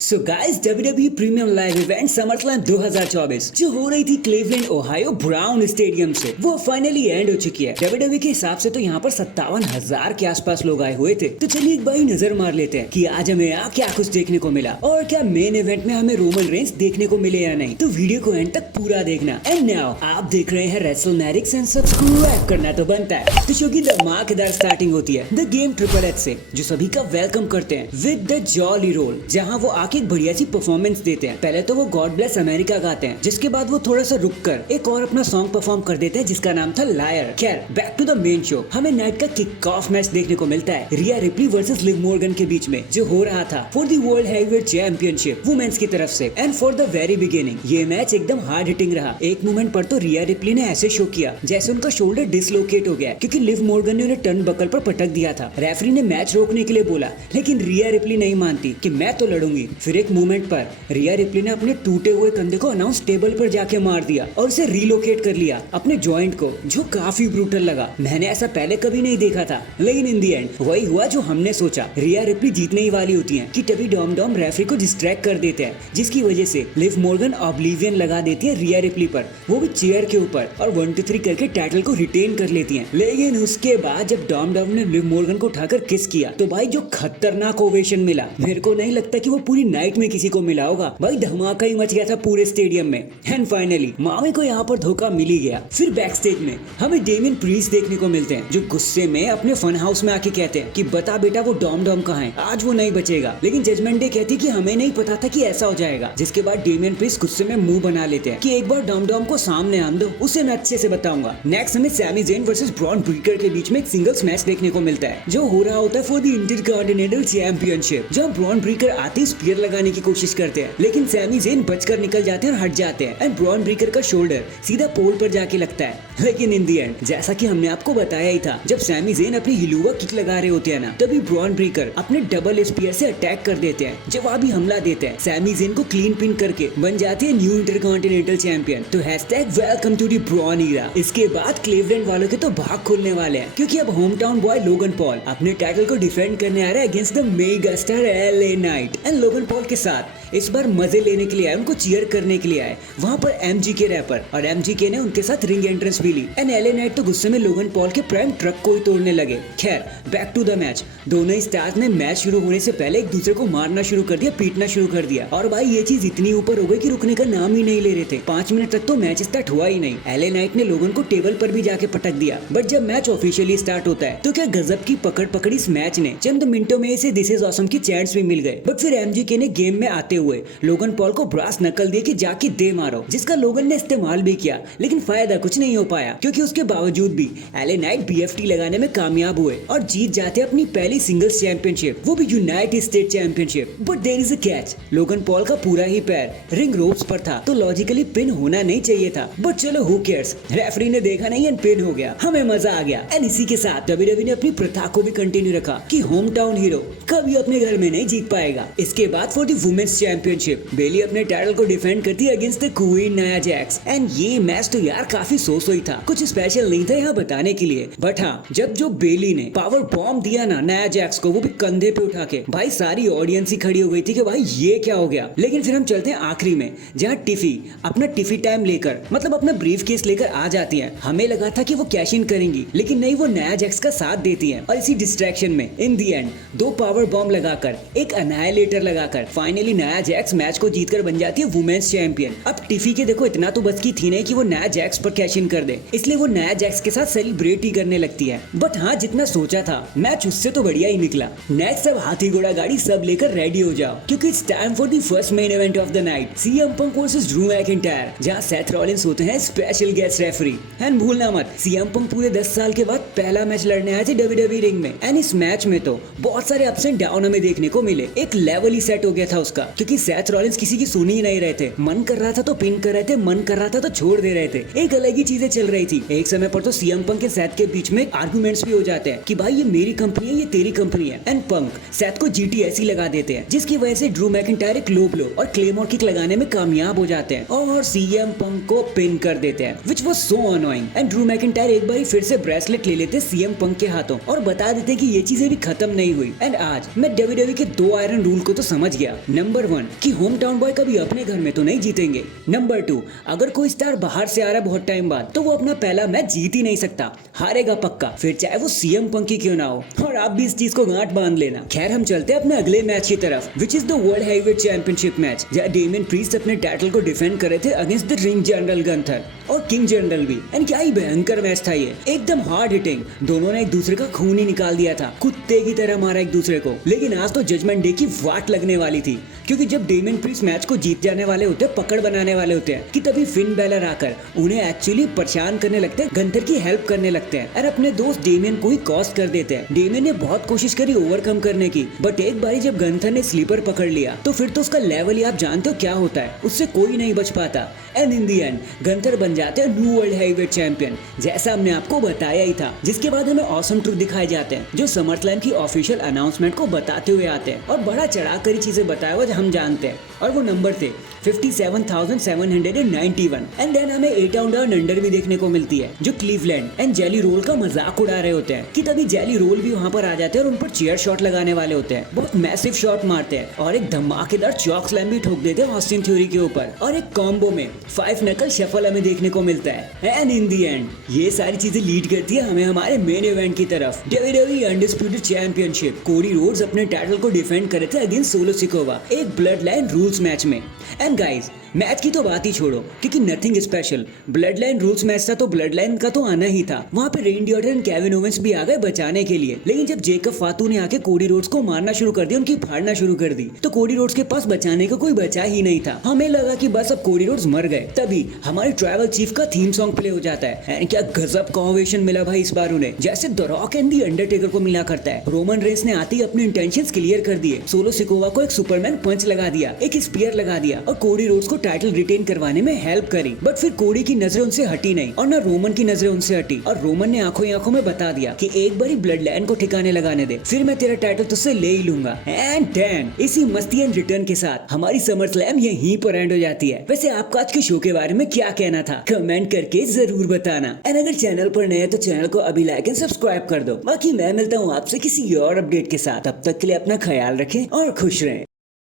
So guys WWE premium live event SummerSlam 2024 जो हो रही थी क्लीवलैंड ओहायो ब्राउन स्टेडियम से वो फाइनली एंड हो चुकी है। WWE के हिसाब से तो यहाँ पर 57,000 के आसपास लोग आए हुए थे। तो चलिए एक बार नजर मार लेते हैं कि आज हमें यहाँ क्या कुछ देखने को मिला और क्या मेन इवेंट में हमें रोमन रेंज देखने को मिले या नहीं। तो वीडियो को एंड तक पूरा देखना। एंड नाउ आप देख रहे हैं रेसलमैनिक्स एंड सब्सक्राइब करना तो बनता है। तो शो की धमाकेदार स्टार्टिंग होती है द गेम ट्रिपल एच से, जो सभी का वेलकम करते हैं विद द जॉली रोल, जहाँ वो आके एक बढ़िया सी परफॉर्मेंस देते हैं। पहले तो वो गॉड ब्लेस अमेरिका गाते हैं, जिसके बाद वो थोड़ा सा रुक कर एक और अपना सॉन्ग परफॉर्म कर देते हैं जिसका नाम था लायर। खैर back to the main show, हमें नाइट का किक ऑफ मैच देखने को मिलता है Rhea Ripley versus Liv Morgan के बीच में, जो हो रहा था for the world heavyweight championship women's की तरफ से। And for the very beginning ये मैच एकदम हार्ड हिटिंग रहा। एक मोमेंट पर तो रिया रिप्ली ने ऐसे शो किया जैसे उनका शोल्डर डिसलोकेट हो गया, क्योंकि लिव मॉर्गन ने उन्हें टर्न बकल पर पटक दिया था। रेफरी ने मैच रोकने के लिए बोला, लेकिन रिया रिप्ली नहीं मानती कि मैं तो लड़ूंगी। फिर एक मोमेंट पर रिया रिप्ली ने अपने टूटे हुए कंधे को अनाउंस टेबल पर जाके मार दिया और उसे रिलोकेट कर लिया अपने जॉइंट को, जो काफी ब्रूटल लगा। मैंने ऐसा पहले कभी नहीं देखा था, लेकिन इन दी एंड वही हुआ जो हमने सोचा। रिया रिप्ली जीतने ही वाली होती हैं कि तभी डॉम डॉम रेफरी को डिस्ट्रैक्ट कर देते हैं, जिसकी वजह से लिव मॉर्गन ऑब्लिवियन लगा देती है रिया रिप्ली पर, वो भी चेयर के ऊपर, और 1 2 3 करके टाइटल को रिटेन कर लेती हैं। लेकिन उसके बाद जब डॉम डॉम ने लिव मॉर्गन को उठाकर किस किया तो भाई जो खतरनाक ओवेशन मिला, मेरे को नहीं लगता कि वो पूरी नाइट में किसी को मिला होगा। भाई धमाका ही मच गया था पूरे स्टेडियम में। एंड फाइनली मामी को यहाँ पर धोखा मिल ही गया। फिर बैक स्टेज में हमें डेमियन प्रीस्ट देखने को मिलते हैं, जो गुस्से में अपने फन हाउस में आके कहते हैं कि बता बेटा वो डॉम डॉम कहाँ है, आज वो नहीं बचेगा। लेकिन जजमेंट डे कहती कि हमें नहीं पता था कि ऐसा हो जाएगा। जिसके बाद डेमियन प्रीस्ट गुस्से में मुंह बना लेते हैं कि एक बार डॉम डॉम को सामने आने दो, उसे मैं अच्छे से बताऊंगा। नेक्स्ट हमें Sami Zayn versus Braun Breaker के बीच में एक सिंगल्स मैच देखने को मिलता है, जो हो रहा होता है फॉर द इंटरकॉन्टिनेंटल चैंपियनशिप, जहाँ ब्रॉन ब्रीकर आते ही स्पीयर लगाने की कोशिश करते हैं, लेकिन सैमी ज़ेन बचकर निकल जाते हैं और हट जाते हैं। एंड ब्रॉन ब्रीकर का शोल्डर सीधा पोल पर जाके लगता है। लेकिन इन दी एंड जैसा कि हमने आपको बताया ही था, जब सैमी ज़ेन अपनी हिलुआ किक लगा रहे होते हैं ना, तभी ब्रॉन ब्रीकर अपने डबल स्पीयर से अटैक कर देते हैं, जवाबी हमला देते हैं। सैमी ज़ेन को क्लीन पिन करके बन जाते हैं न्यू इंटरकॉन्टिनेंटल चैंपियन। तो hashtag welcome to the Bron era. इसके बाद क्लीवलैंड वालों के तो भाग खुलने वाले हैं, क्योंकि अब home town boy Logan Paul अपने टाइटल को डिफेंड करने आ रहा है against the mega star LA night. And Logan Paul के साथ इस बार मजे लेने के लिए आए, उनको चीयर करने के लिए आए। वहाँ पर MGK रैपर और MGK ने उनके साथ रिंग एंट्रेंस भी ली। एंड LA नाइट तो गुस्से में लोगन पॉल के प्राइम ट्रक को ही तोड़ने लगे। खैर बैक टू द मैच, दोनों ही स्टार्स ने मैच शुरू होने से पहले एक दूसरे को मारना शुरू कर दिया, पीटना शुरू कर दिया। और भाई ये चीज इतनी ऊपर हो गई कि रुकने का नाम ही नहीं ले रहे थे। 5 मिनट तक तो मैच स्टार्ट हुआ ही नहीं। LA नाइट ने लोगन को टेबल पर भी जाके पटक दिया। बट जब मैच ऑफिशियली स्टार्ट होता है तो क्या गजब की पकड़ पकड़ी इस मैच ने। चंद मिनटों में इसे दिस इज ऑसम की चैट्स भी मिल गए। बट फिर MGK ने गेम में आते हुए लोगन पॉल को ब्रास नकल दे कि जाके दे मारो, जिसका लोगन ने इस्तेमाल भी किया, लेकिन फायदा कुछ नहीं हो पाया, क्योंकि उसके बावजूद भी LA नाइट BFT लगाने में कामयाब हुए और जीत जाते अपनी पहली सिंगल्स चैंपियनशिप, वो भी United State championship. But there is a catch, Logan Paul का पूरा ही पैर रिंग रोप्स पर था, तो लॉजिकली पिन होना नहीं चाहिए था। बट चलो हु केयर्स, रेफरी ने देखा नहीं एंड पिन हो गया, हमें मजा आ गया। एंड इसी के साथ WWE ने अपनी प्रथा को भी कंटिन्यू रखा कि होम टाउन हीरो कभी अपने घर में नहीं जीत पाएगा। इसके बाद फॉर द वुमेन्स चैंपियनशिप बेली अपने टाइटल को डिफेंड करती है against the queen Nia Jax. And ये मैच तो यार काफी सो ही था, कुछ स्पेशल नहीं था यहाँ बताने के लिए। बट हाँ, जब जो बेली ने पावर बॉम्ब दिया ना नाया जैक्स को, वो भी कंधे पे उठा के, भाई सारी ऑडियंस ही खड़ी हो गई थी कि भाई ये क्या हो गया। लेकिन फिर हम चलते हैं आखिरी में, जहाँ टिफी अपना टिफी टाइम लेकर, मतलब अपना ब्रीफ केस लेकर आ जाती है। हमें लगा था कि वो कैश इन करेंगी, लेकिन नहीं, वो नाया जैक्स का साथ देती है। और इसी डिस्ट्रैक्शन में इन दी एंड 2 पावर बॉम्ब लगाकर, एक अनाइलेटर लगाकर फाइनली नाया जैक्स मैच को जीतकर बन जाती है वुमेन्स चैंपियन। अब टिफी के देखो इतना तो बस की थी नहीं कि वो नाया जैक्स पर कैश इन कर दे, इसलिए वो नाया जैक्स के साथ सेलिब्रेट ही करने लगती है। बट हाँ, जितना सोचा था मैच उससे तो बढ़िया ही निकला। नेक्स्ट अब हाथी घोड़ा गाड़ी सब लेकर रेडी हो जाओ, क्योंकि it's time for the first main event of the night, CM Punk versus Drew McIntyre, जहां सेथ रॉलिंस होते हैं स्पेशल गेस्ट रेफरी। एंड भूलना मत, CM Punk पूरे 10 साल के बाद पहला मैच लड़ने आए थे WWE रिंग में। एंड इस मैच में तो बहुत सारे अप्स एंड डाउन हमें देखने को मिले। एक लेवल ही सेट हो गया था उसका, क्योंकि सेथ रॉलिंस किसी की सुन ही नहीं रहे थे। मन कर रहा था तो पिन कर रहे थे, मन कर रहा था तो छोड़ दे रहे थे। एक अलग ही चीजें चल रही थी। एक समय पर तो CM Punk के सेथ के बीच में आर्गुमेंट्स भी हो जाते हैं कि भाई ये मेरी कंपनी है, ये तेरी कंपनी है। एंड पंक सेथ को GTS लगा देते हैं, जिसकी वजह से ड्रू मैकिंटायर एक लो ब्लो और क्लेमोर किक लगाने में कामयाब हो जाते हैं और CM Punk को पिन कर देते हैं, which was so annoying। And Drew McIntyre एक बार फिर से ब्रेसलेट ले लेते CM Punk के हाथों और बता देते कि ये चीजें भी खत्म नहीं हुई। एंड आज मैं WWE के 2 आयरन रूल को तो समझ समझ गया। नंबर 1 कि होम टाउन बॉय कभी अपने घर में तो नहीं जीतेंगे। नंबर 2 अगर कोई स्टार बाहर से आ रहा है बहुत टाइम बाद तो वो अपना पहला मैच जीत ही नहीं सकता, हारेगा पक्का, फिर चाहे वो सीएम पंकी क्यों ना हो। और आप भी इस चीज को गांठ बांध लेना। खैर हम चलते हैं अपने अगले मैच की तरफ, which is the world heavyweight championship match, जहाँ डेमियन प्रीस्ट अपने टाइटल को डिफेंड कर रहे थे against the ring general Gunther और किंग जनरल भी। एंड क्या ही भयंकर मैच था ये, एकदम हार्ड हिटिंग, दोनों ने एक दूसरे का खून ही निकाल दिया था, कुत्ते की तरह मारा एक दूसरे को। लेकिन आज तो जजमेंट डे की वाट लगने वाली थी, क्योंकि जब डेमियन प्रीस्ट मैच को जीत जाने वाले होते हैं, पकड़ बनाने वाले होते हैं, कि तभी फिन बैलर आकर उन्हें एक्चुअली परेशान करने लगते हैं, गंथर की हेल्प करने लगते हैं और अपने दोस्त डेमियन को ही कॉस्ट कर देते हैं। डेमियन ने बहुत कोशिश करी ओवरकम करने की, बट एक बारी जब गंथर ने स्लीपर पकड़ लिया तो फिर तो उसका लेवल ही आप जानते हो क्या होता है, उससे कोई नहीं बच पाता। And in the and Gunther बन जाते हैं न्यू वर्ल्ड हैवीवेट चैंपियन, जैसा हमने आपको बताया ही था। जिसके बाद हमें ऑसम ट्रूथ दिखाए जाते हैं, जो समरस्लैम की ऑफिशियल अनाउंसमेंट को बताते हुए आते हैं और बड़ा चढ़ाकर ही चीजें बताया हुआ हम जानते हैं। और वो नंबर थे 57,791। एंड देन हमें 8 डाउन अंडर भी देखने को मिलती है, जो क्लीवलैंड एंड जेली रोल का मजाक उड़ा रहे होते हैं, कि तभी जेली रोल भी वहां पर आ जाते हैं और उन पर चेयर शॉट लगाने वाले होते हैं, बहुत मैसिव शॉट मारते हैं और एक धमाकेदार चॉक स्लैम भी ठोक देते हैं ऑस्टिन थ्योरी के ऊपर, और एक कॉम्बो में 5 नकल शफल हमें देखने को मिलता है। एंड इन दी एंड ये सारी चीजें लीड करती है हमें हमारे मेन इवेंट की तरफ, WWE undisputed championship. Cody Rhodes अपने टाइटल को डिफेंड कर रहे थे अगेंस्ट सोलो सिकोवा एक ब्लड लाइन रूल्स मैच में। एंड गाइस मैच की तो बात ही छोड़ो, क्योंकि nothing special, blood line rules match था तो ब्लड लाइन का तो आना ही था। वहाँ पे रेंडी ऑर्टन एंड केविन ओवेंस भी आ गए बचाने के लिए, लेकिन जब जेकब फातू ने आके कोडी रोड्स को मारना शुरू कर दिया, उनकी फाड़ना शुरू कर दी, तो कोडी रोड्स के पास बचाने का कोई बचा ही नहीं था। हमें लगा कि बस अब कोडी रोड्स मर गए, तभी हमारे ट्राइबल चीफ का थीम सॉन्ग प्ले हो जाता है। एंड क्या गजब का ओवेशन मिला भाई इस बार उन्हें, जैसे the rock and the Undertaker को मिला करता है। रोमन रेंस ने आते ही अपने इंटेंशंस क्लियर कर दिए, सोलो सिकोवा को एक सुपरमैन पंच लगा दिया, एक स्पीयर लगा दिया और कोडी रोड्स को टाइटल रिटेन करवाने में हेल्प करी। बट फिर कोडी की नजरें उनसे हटी नहीं और ना रोमन की नजरें उनसे हटी, और रोमन ने आंखों ही आंखों में बता दिया कि एक बारी ब्लड लाइन को ठिकाने लगाने दे, फिर मैं तेरा टाइटल तुझसे ले ही लूंगा। एंड देन इसी मस्ती एंड रिटर्न के साथ हमारी समरस्लैम यहीं पर एंड हो जाती है। वैसे आपका आज के शो के बारे में क्या कहना था, कमेंट करके जरूर बताना। एंड अगर चैनल पर नए हैं तो चैनल को अभी लाइक एंड सब्सक्राइब कर दो। बाकी मैं मिलता हूँ आपसे किसी और अपडेट के साथ, तब तक के लिए अपना ख्याल रखें और खुश रहें।